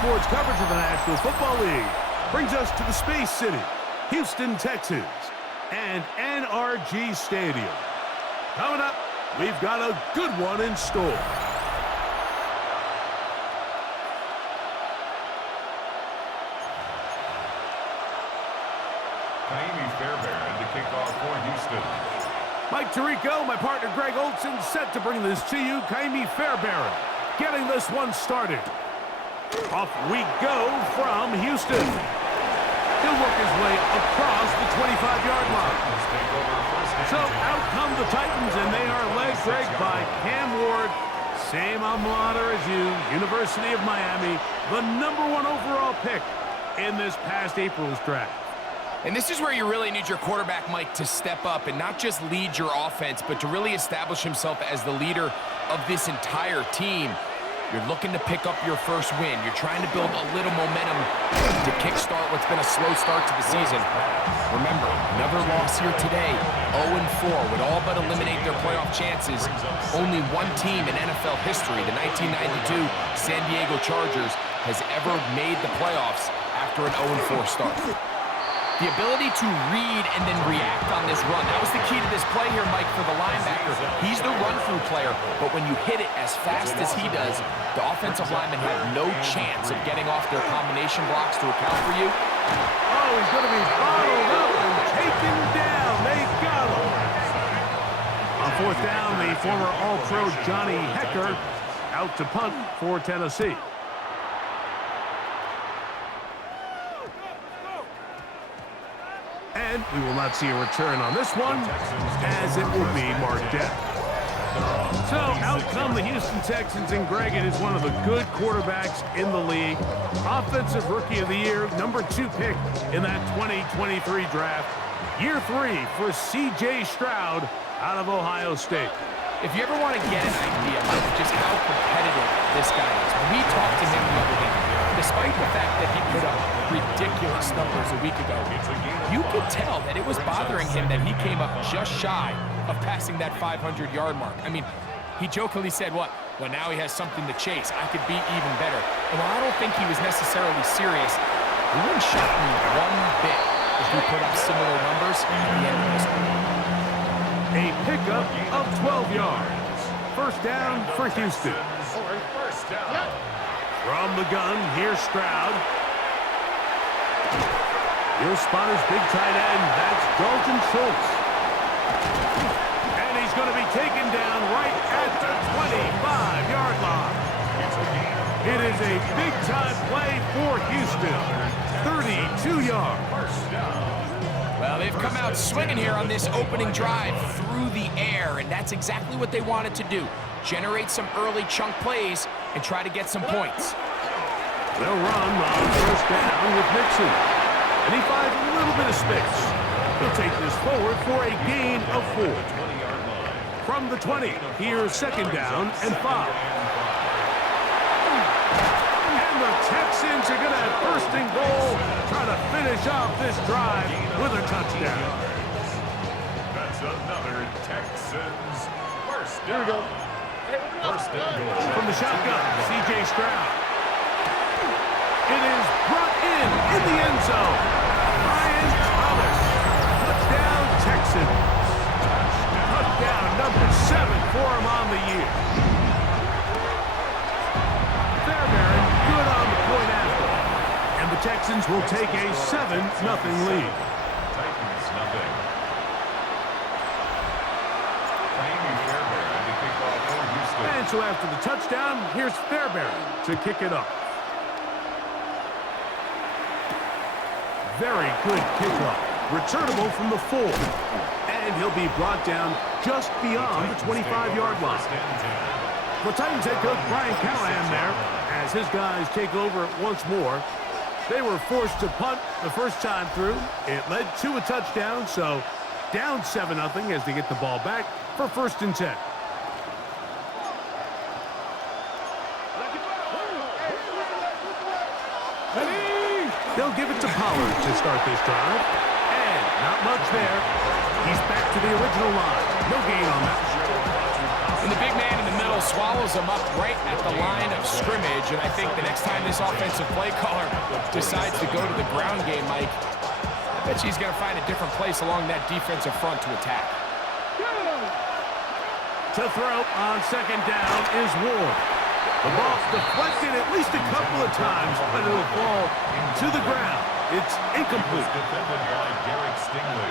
sports coverage of the National Football League brings us to the Space City, Houston, Texas, and NRG Stadium. Coming up, we've got a good one in store. To kick off for Houston. Mike Tirico, my partner Greg Olson, set to bring this to you. Kaimi Fairbairn getting this one started. Off we go from Houston. He'll work his way across the 25-yard line. So out come the Titans, and they are led, Greg, by Cam Ward. Same alma mater as you, University of Miami, the #1 overall pick in this past April's draft. And this is where you really need your quarterback, Mike, to step up and not just lead your offense, but to really establish himself as the leader of this entire team. You're looking to pick up your first win. You're trying to build a little momentum to kickstart what's been a slow start to the season. Remember, another loss here today, 0-4, would all but eliminate their playoff chances. Only one team in NFL history, the 1992 San Diego Chargers, has ever made the playoffs after an 0-4 start. The ability to read and then react on this run. That was the key to this play here, Mike, for the linebacker. He's the run-through player, but when you hit it as fast as he does, the offensive linemen have no chance of getting off their combination blocks to account for you. Oh, he's going to be bottled up and taken down. They got him. On fourth down, the former All-Pro Johnny Hecker out to punt for Tennessee. And we will not see a return on this one, as it will be marked down. So out come the Houston Texans, and Greg, it is one of the good quarterbacks in the league. Offensive Rookie of the Year, #2 pick in that 2023 draft. Year 3 for C.J. Stroud out of Ohio State. If you ever want to get an idea of just how competitive this guy is, when we talked to him the other day, despite the fact that he put up ridiculous numbers a week ago, you could tell that it was bothering him that he came up just shy of passing that 500-yard mark. I mean, he jokingly said, well, now he has something to chase. I could be even better. And while I don't think he was necessarily serious, it wouldn't shock me one bit if he put up similar numbers at the end of this one. A pickup of 12 yards. First down for Houston. First down. From the gun, here's Stroud. He'll spot his big tight end. That's Dalton Schultz. And he's going to be taken down right at the 25-yard line. It is a big-time play for Houston. 32 yards. Well, they've come out swinging here on this opening drive through the air, and that's exactly what they wanted to do. Generate some early chunk plays and try to get some points. They'll run on first down with Nixon. And he finds a little bit of space. He'll take this forward for a gain of 4. From the 20, here's second down and 5. And the Texans are going to have first and goal, trying to finish off this drive with a touchdown. That's another Texans first down. Here we go. First and goal. From the shotgun, C.J. Stroud. It is brought in the end zone. Ryan Thomas. Touchdown, Texans. Touchdown #7 for him on the year. Fairbairn good on the point after. And the Texans will take a 7-0 lead. Titans nothing. Fairbairn to kick off for Houston. And so after the touchdown, here's Fairbairn to kick it off. Very good kickoff. Returnable from the 4. And he'll be brought down just beyond the 25-yard line. The Titans head coach Brian Callahan there as his guys take over once more. They were forced to punt the first time through. It led to a touchdown, so down 7-0 as they get the ball back for first and 10. They'll give it to Pollard to start this drive. And not much there. He's back to the original line. No gain on that. And the big man in the middle swallows him up right at the line of scrimmage, and I think the next time this offensive play caller decides to go to the ground game, Mike, I bet he's going to find a different place along that defensive front to attack. To throw on second down is Ward. The ball's deflected at least a couple of times, but it'll fall to the ground. It's incomplete. Defended by Garrett Stingley.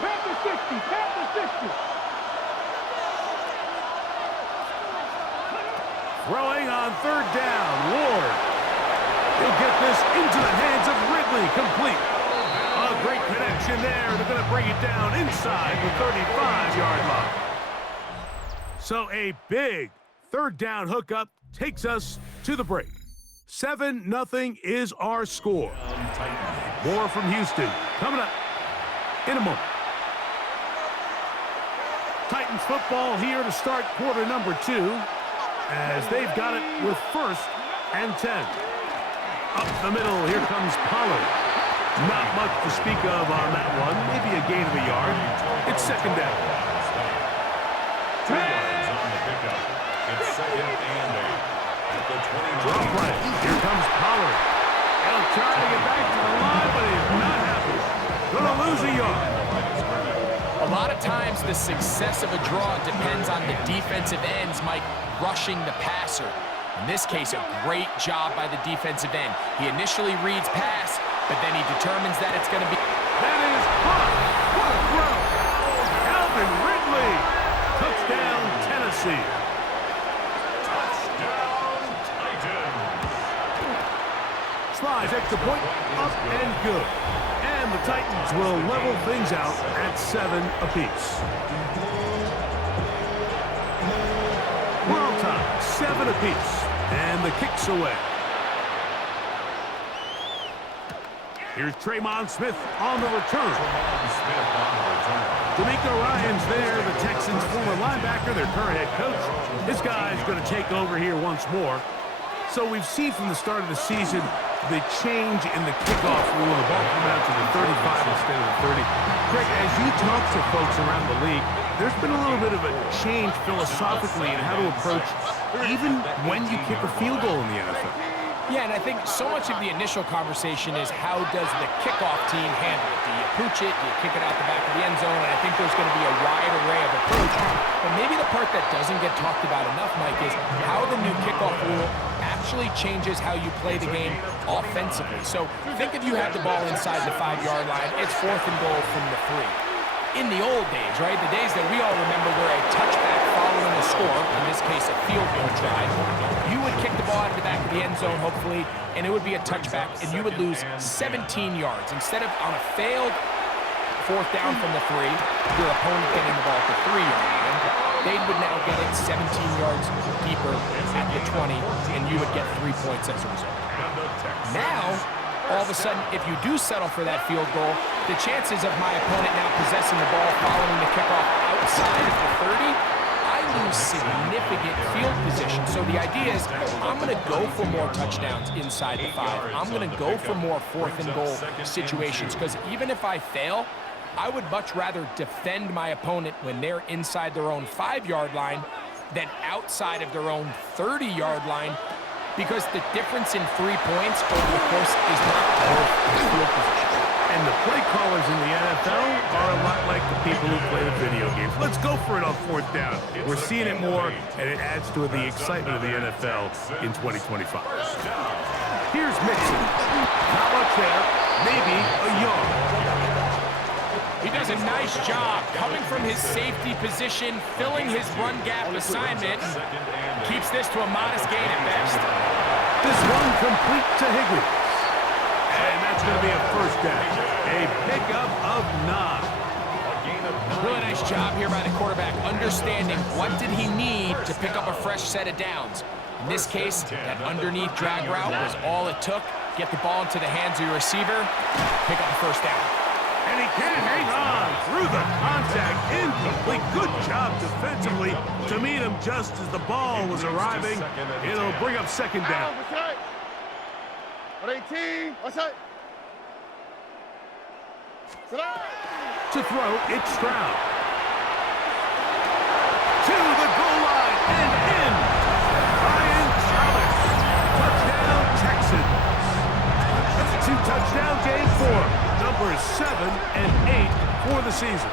Panther 60, Panther 60. Throwing on third down, Ward. He'll get this into the hands of Ridley, complete. A great connection there. They're going to bring it down inside the 35-yard line. So a big third down hookup takes us to the break. 7-0 is our score. More from Houston coming up in a moment. Titans football here to start quarter number 2 as they've got it with 1st and 10. Up the middle, here comes Pollard. Not much to speak of on that one. Maybe a gain of a yard. It's second down. 2 yards on the pickup. It's 2nd and 8. At the 29. Drop right. Here comes Pollard. He'll try to get back to the line, but he's not happy. Gonna lose a yard. A lot of times the success of a draw depends on the defensive ends, Mike, rushing the passer. In this case, a great job by the defensive end. He initially reads pass, but then he determines that it's going to be... That is caught. What a throw. Calvin Ridley. Touchdown, Tennessee. Touchdown, Titans. Slides extra point, up and good. And the Titans will level things out at 7 apiece. We're on top, 7 apiece. And the kick's away. Here's Tremon Smith on the return. D'Amico Ryan's there, the Texans' former linebacker, their current head coach. This guy's going to take over here once more. So we've seen from the start of the season the change in the kickoff rule. The ball coming out to the 35 instead of the 30. Greg, as you talk to folks around the league, there's been a little bit of a change philosophically in how to approach even when you kick a field goal in the NFL. Yeah, and I think so much of the initial conversation is how does the kickoff team handle it? Do you pooch it? Do you kick it out the back of the end zone? And I think there's going to be a wide array of approach. But maybe the part that doesn't get talked about enough, Mike, is how the new kickoff rule actually changes how you play the game offensively. So think if you had the ball inside the 5-yard line, it's 4th and goal from the 3. In the old days, right, the days that we all remember were a touchback following a score, in this case a field goal try, you would kick the ball out of the back of the end zone, hopefully, and it would be a touchback, and you would lose 17 yards. Instead of on a failed 4th down from the 3, your opponent getting the ball at the 3-yard line, they would now get it 17 yards deeper at the 20, and you would get 3 points as a result. Now, all of a sudden, if you do settle for that field goal, the chances of my opponent now possessing the ball following the kickoff outside of the 30, I lose significant field position. So the idea is I'm going to go for more touchdowns inside the 5. I'm going to go for more 4th and goal situations because even if I fail, I would much rather defend my opponent when they're inside their own 5-yard line than outside of their own 30-yard line, because the difference in 3 points over the course is not worth the field position. And the play callers in the NFL are a lot like the people who play the video games. Let's go for it on 4th down. We're seeing it more, and it adds to the excitement of the NFL in 2025. Here's Mixon. Not much there. Maybe a yard. He does a nice job coming from his safety position, filling his run gap assignment, keeps this to a modest gain at best. This one complete to Higgins. And that's going to be a 1st down. A pickup of 9. Really nice job here by the quarterback, understanding what did he need to pick up a fresh set of downs. In this case, that underneath drag route was all it took. Get the ball into the hands of your receiver, pick up the 1st down. And he can't hang on through the contact. Incomplete. Good job defensively to meet him just as the ball was arriving. It'll bring up 2nd down. On 18. What's that? To throw, it's Stroud. To the goal is 7-8 for the season.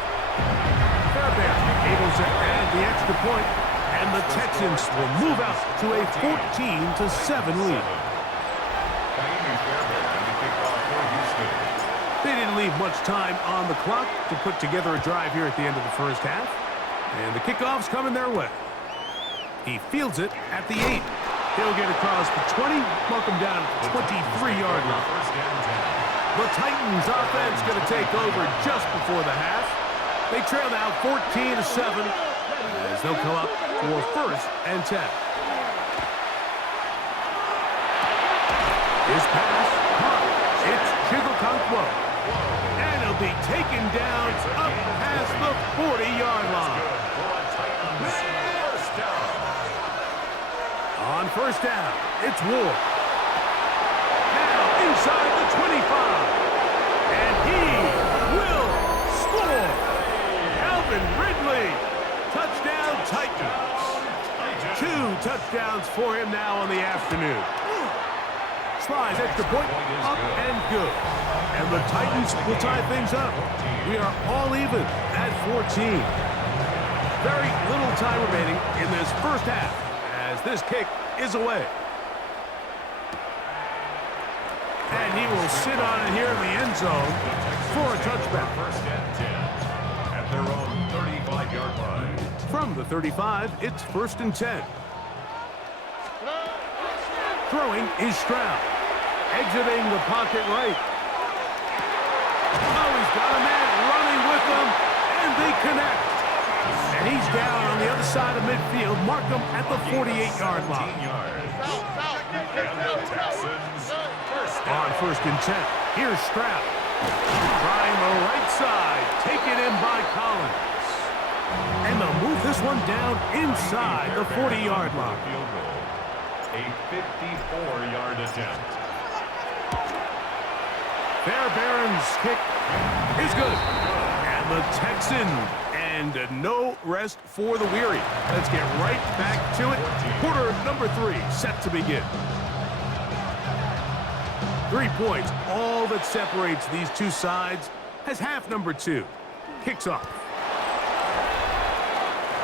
Fairbairn able to add the extra point, and the Texans will move out to a 14-7 lead. They didn't leave much time on the clock to put together a drive here at the end of the first half. And the kickoff's coming their way. He fields it at the 8. He'll get across the 20, mark him down at the 23-yard line. The Titans offense going to take over just before the half. They trail now 14-7 as they'll come up for 1st and 10. His pass, caught. It's Chigokonkwo. And he'll be taken down up past the 40-yard line. On 1st down, it's Ward. Now inside the 25. And he will score. Calvin Ridley. Touchdown Titans. 2 touchdowns for him now on the afternoon. Slides extra point, up and good. And the Titans will tie things up. We are all even at 14. Very little time remaining in this first half as this kick is away. And he will sit on it here in the end zone for a touchback. 1st and 10 at their own 35-yard line. From the 35, it's 1st and 10. Throwing is Stroud. Exiting the pocket right. Oh, he's got a man running with them, and they connect. And he's down on the other side of midfield. Mark him at the 48-yard line. On 1st and 10, here's Stroud. Trying the right side, taken in by Collins. And they'll move this one down inside the 40-yard line. A 54-yard attempt. Fairbairn's kick is good. And the Texans, and no rest for the weary. Let's get right back to it. Quarter number 3 set to begin. 3 points, all that separates these two sides, as half number 2 kicks off.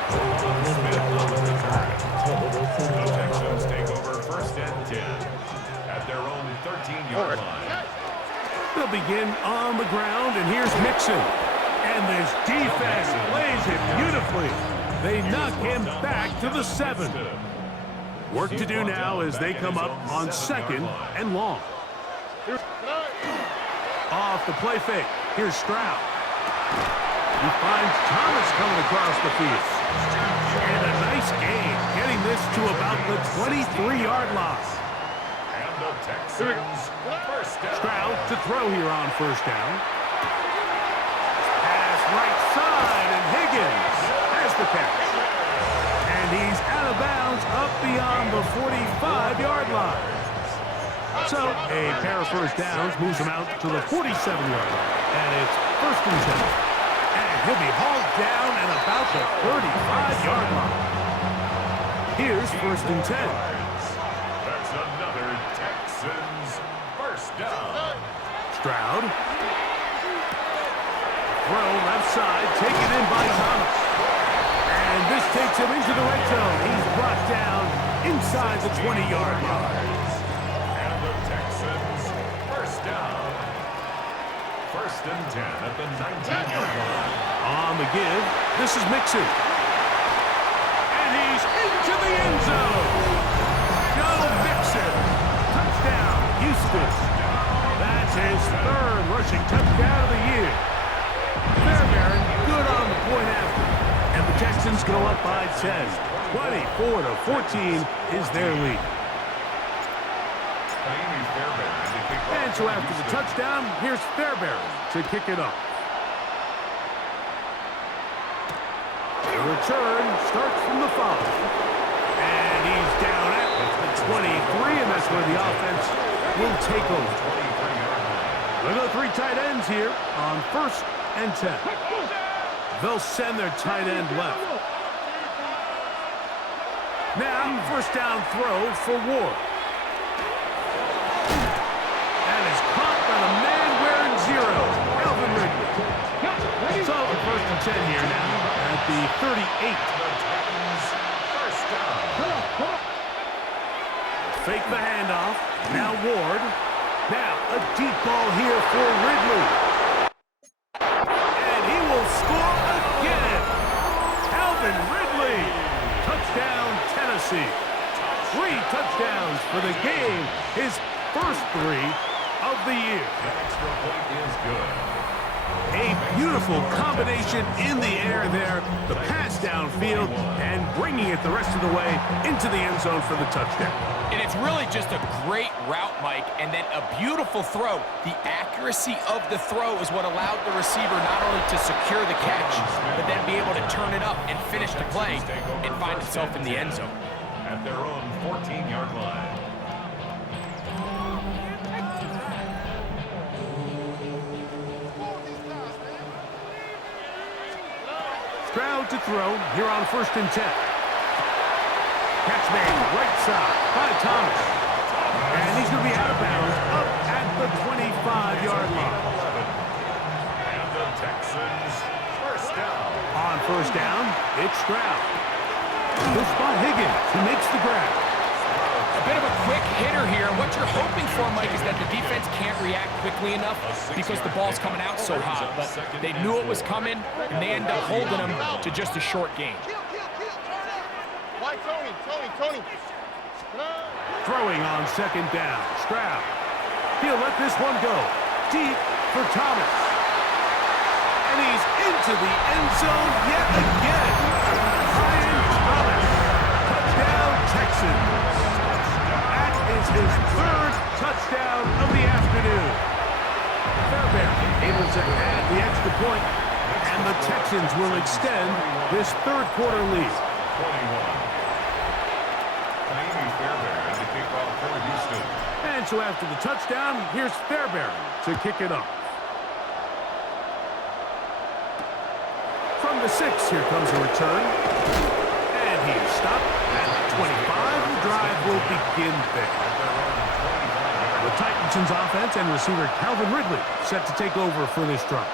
The Texans take over 1st and 10 at their own 13-yard line. They'll begin on the ground, and here's Mixon. And this defense plays it beautifully. They knock him back to the 7. Work to do now as they come up on 2nd and long. Off the play fake. Here's Stroud. He finds Thomas coming across the field. And a nice gain, getting this to about the 23-yard line. And the Texans 1st down. Stroud to throw here on 1st down. Pass right side, and Higgins has the catch. And he's out of bounds up beyond the 45-yard line. So a pair of 1st downs moves him out to the 47-yard line. And it's 1st and 10. And he'll be hauled down at about the 35-yard line. Here's 1st and 10. That's another Texans 1st down. Stroud. Throw left side, taken in by Thomas. And this takes him into the red zone. He's brought down inside the 20-yard line. And the Texans 1st down. 1st and 10 at the 19-yard line. On the give, this is Mixon. And he's into the end zone. Joe Mixon. Touchdown, Houston. That's his 3rd rushing touchdown of the year. Fairbairn good on the point after. And the Texans go up by 10. 24-14 is their lead. And so after the touchdown, here's Fairbairn to kick it off. The return starts from the 5. And he's down at the 23, and that's where the offense will take over. Look at the 3 tight ends here on 1st and 10. They'll send their tight end left. Now, 1st down throw for Ward. That is caught by the man wearing 0, and 10 here now at the 38. The Titans, first down. Fake the handoff. Now Ward. Now a deep ball here for Ridley. And he will score again. Calvin Ridley. Touchdown, Tennessee. 3 touchdowns for the game. His first 3 of the year. The extra point is good. A beautiful combination in the air there. The pass downfield and bringing it the rest of the way into the end zone for the touchdown. And it's really just a great route, Mike, and then a beautiful throw. The accuracy of the throw is what allowed the receiver not only to secure the catch, but then be able to turn it up and finish the play and find himself in the end zone. At their own 14-yard line. Stroud to throw here on 1st and 10. Catch made right side by Thomas. And he's going to be out of bounds up at the 25-yard line. And the Texans, first down. On 1st down, it's Stroud. He'll spot Higgins, who makes the grab. A bit of a quick hitter here. What you're hoping for, Mike, is that the defense can't react quickly enough because the ball's coming out so hot. But they knew it was coming, and they end up holding them to just a short gain. Why, Tony. Throwing on 2nd down, Stroud. He'll let this one go. Deep for Thomas. And he's into the end zone yet again. Ryan Thomas. Touchdown, Texans. That is his 3rd touchdown of the afternoon. Fairbairn able to add the extra point, and the Texans will extend this 3rd quarter lead. 21. Fairbairn to kick off for Houston. And so after the touchdown, here's Fairbairn to kick it off. From the 6, here comes a return. And he is stopped at 25. The drive will begin there. The Titans' offense and receiver Calvin Ridley set to take over for this drive.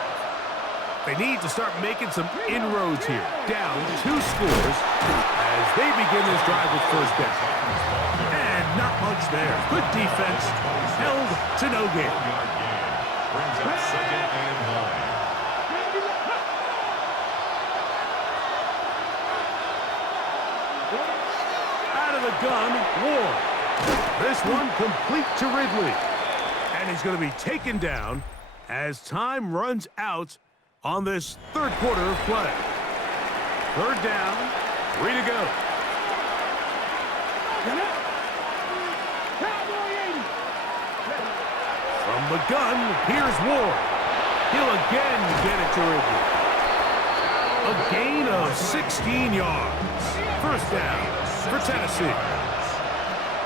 They need to start making some inroads here. Down 2 scores as they begin this drive with 1st down. And not much there. Good defense. Held to no gain. Brings up 2nd and 9. Out of the gun, Ward. This one complete to Ridley. And he's going to be taken down as time runs out on this 3rd quarter of play. 3rd down, 3 to go. From the gun, here's Ward. He'll again get it to Ridley. A gain of 16 yards. 1st down for Tennessee.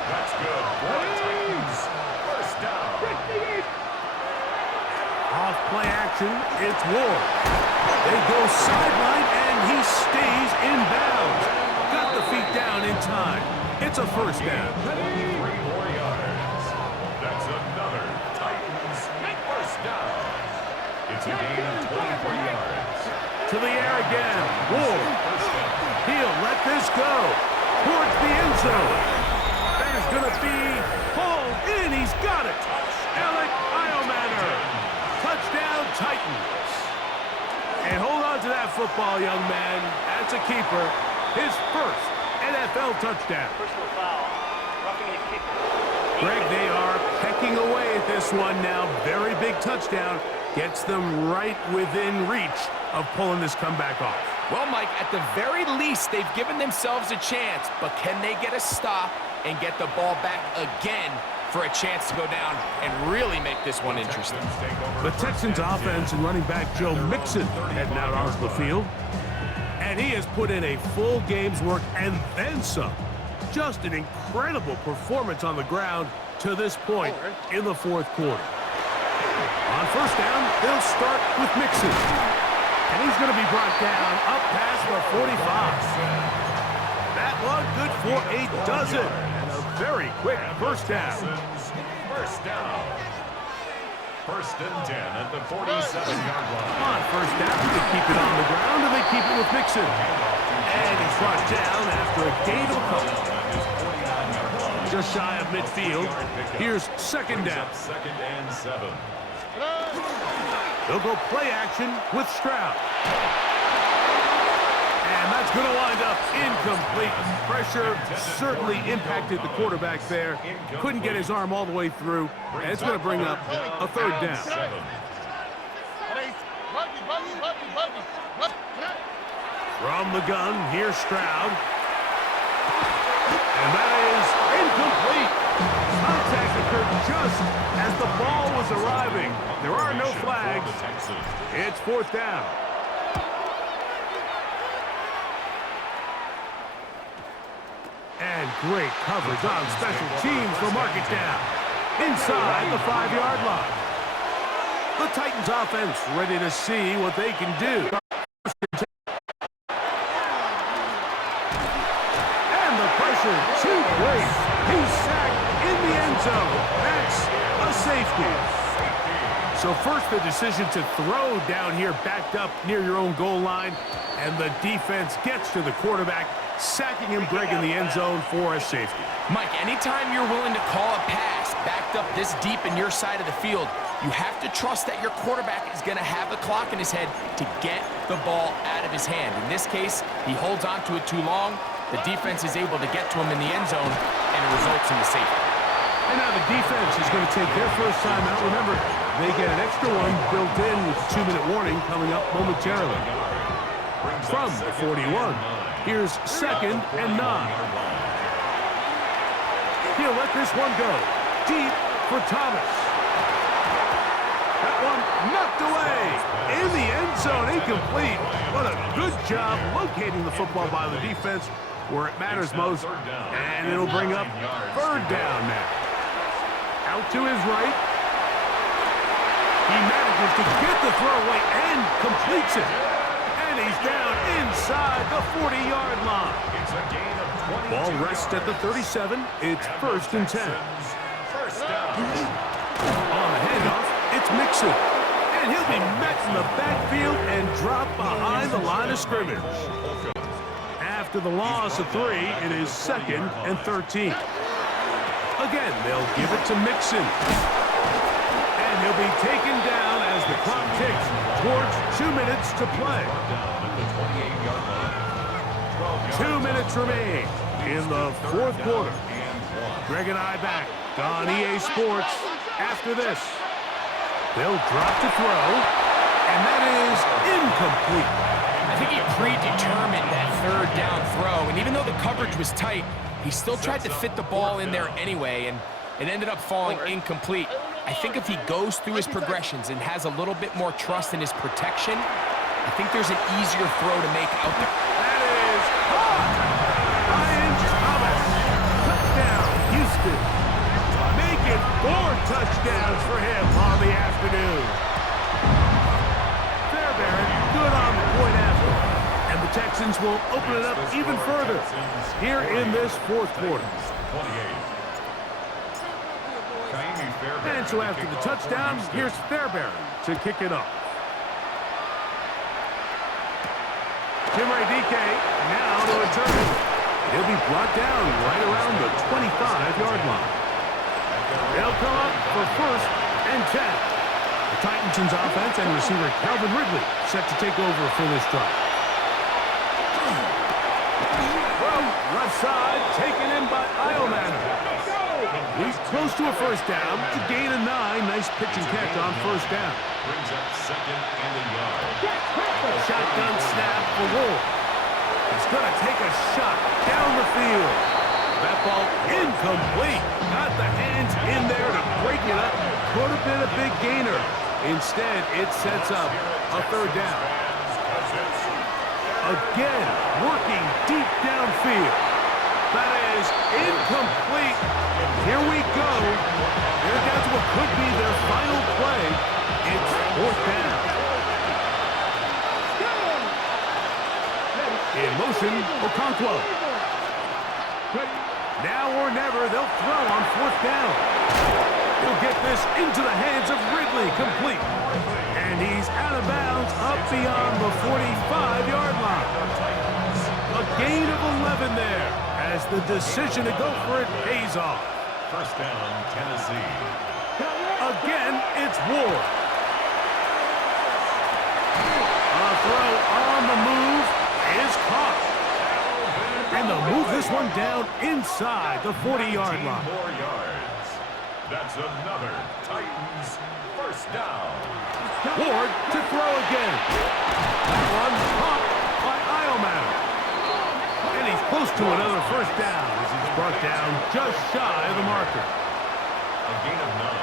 That's good for the Titans. 1st down. Off play action, it's Ward. They go sideline, and he stays in bounds. Got the feet down in time. It's a 1st down. 3 more yards. That's another Titans 1st down. It's a gain of 24 yards. To the air again, Ward. He'll let this go towards the end zone. That is going to be pulled in. He's got it. Alec Iomanner. Touchdown, Titans. And hold on to that football, young man. That's a keeper. His 1st NFL touchdown. Personal foul. Roughing the kicker. Greg, they are pecking away at this one now. Very big touchdown. Gets them right within reach of pulling this comeback off. Well, Mike, at the very least, they've given themselves a chance, but can they get a stop and get the ball back again for a chance to go down and really make this one interesting? The Texans offense and running back Joe Mixon heading out onto the field. And he has put in a full game's work and then some. Just an incredible performance on the ground to this point in the 4th quarter. On 1st down, they'll start with Mixon. And he's going to be brought down up past the 45. That one good for a dozen. And a very quick 1st down. 1st down. First and 10 at the 47-yard line. On first down, they keep it on the ground, and they keep it with Mixon. And he's brought down after a gain of a couple. Just shy of midfield. Here's second down. Second and 7. They'll go play action with Stroud. And that's going to wind up incomplete. Pressure certainly impacted the quarterback there. Couldn't get his arm all the way through. And it's going to bring up a third down. From the gun, here's Stroud. And that is incomplete. Contact occurred just as the ball was arriving. There are no flags. It's fourth down. And great coverage on special teams to mark it down. Inside the 5-yard line. The Titans offense ready to see what they can do. And the pressure too great. He's sacked in the end zone. That's a safety. So first the decision to throw down here backed up near your own goal line. And the defense gets to the quarterback, sacking him, Greg, in the end zone for a safety. Mike, anytime you're willing to call a pass backed up this deep in your side of the field, you have to trust that your quarterback is going to have the clock in his head to get the ball out of his hand. In this case, he holds on to it too long. The defense is able to get to him in the end zone, and it results in the safety. And now the defense is going to take their first time out. Remember, they get an extra one built in with a 2-minute warning coming up momentarily. From the 41, here's second and 9. He'll let this one go. Deep for Thomas. That one knocked away. In the end zone, incomplete. What a good job locating the football by the defense where it matters most. And it'll bring up third down now. Out to his right. He manages to get the throw away and completes it. And he's down inside the 40-yard line. Ball rests at the 37. It's first and 10. First down. On the handoff, it's Mixon. And he'll be met in the backfield and dropped behind the line of scrimmage. After the loss of 3, it is second and 13. Again, they'll give it to Mixon. And he'll be taken down as the clock ticks towards 2 minutes to play. 2 minutes remain in the fourth quarter. Greg and I back on EA Sports after this. They'll drop to throw, and that is incomplete. I think he predetermined that third down throw, and even though the coverage was tight, he still tried to fit the ball in there anyway, and it ended up falling incomplete. I think if he goes through his progressions and has a little bit more trust in his protection, I think there's an easier throw to make out there. That is caught! Ryan Thomas. Touchdown, Houston. Make it 4 touchdowns for him on the afternoon. Fairbairn good on the point after. And the Texans will open it up even further here in this fourth quarter. And so after the touchdown, here's Fairbairn to kick it off. Dike now to return it. He'll be brought down right around the 25-yard line. They'll come up for first and 10. The Titans' offense and receiver Calvin Ridley set to take over for this drive. From left side, taken in by Ioman. He's close to a first down to gain a 9. Nice pitch and catch on first down. Brings up second and a yard. Shotgun snap for Wolf. He's going to take a shot down the field. That ball incomplete. Got the hands in there to break it up. Could have been a big gainer. Instead, it sets up a third down. Again, working deep downfield. That is incomplete. Here we go. They're down to what could be their final play. It's fourth down. In motion, Okonkwo. Now or never, they'll throw on fourth down. He'll get this into the hands of Ridley, complete. And he's out of bounds up beyond the 45-yard line. A gain of 11 there as the decision to go for it pays off. First down, Tennessee. Again, it's Ward. A throw on the move is caught. And they'll move this one down inside the 40-yard line. 4 yards. That's another Titans first down. Ward to throw again. That one caught by Ioman. And he's close to another first down as he's brought down just shy of the marker. A gain of 9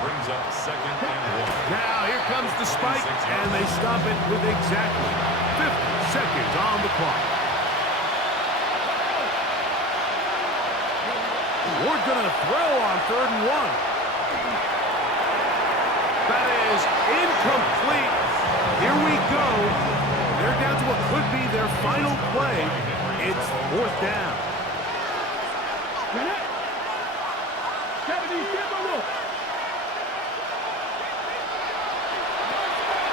brings up 2nd and 1. Now here comes the spike, and they stop it with exactly 50 seconds on the clock. Ward gonna throw on 3rd and 1. That is incomplete. Here we go. They're down to what could be their final play. It's 4th down.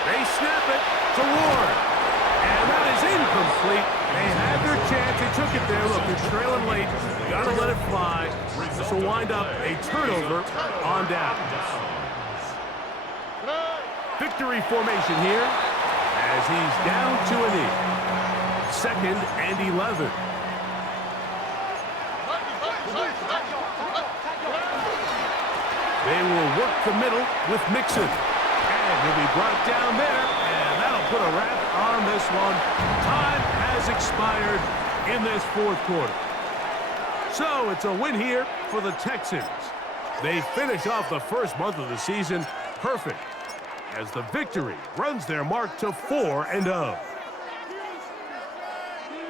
They snap it to Ward. And that is incomplete. They had their chance. They took it there. Look, they're trailing late. Got to let it fly. This will wind up a turnover on down. Victory formation here as he's down to a knee. 2nd and 11. They will work the middle with Mixon. And he'll be brought down there. And that'll put a wrap on this one. Time has expired in this 4th quarter. So it's a win here for the Texans. They finish off the first month of the season perfect as the victory runs their mark to 4-0.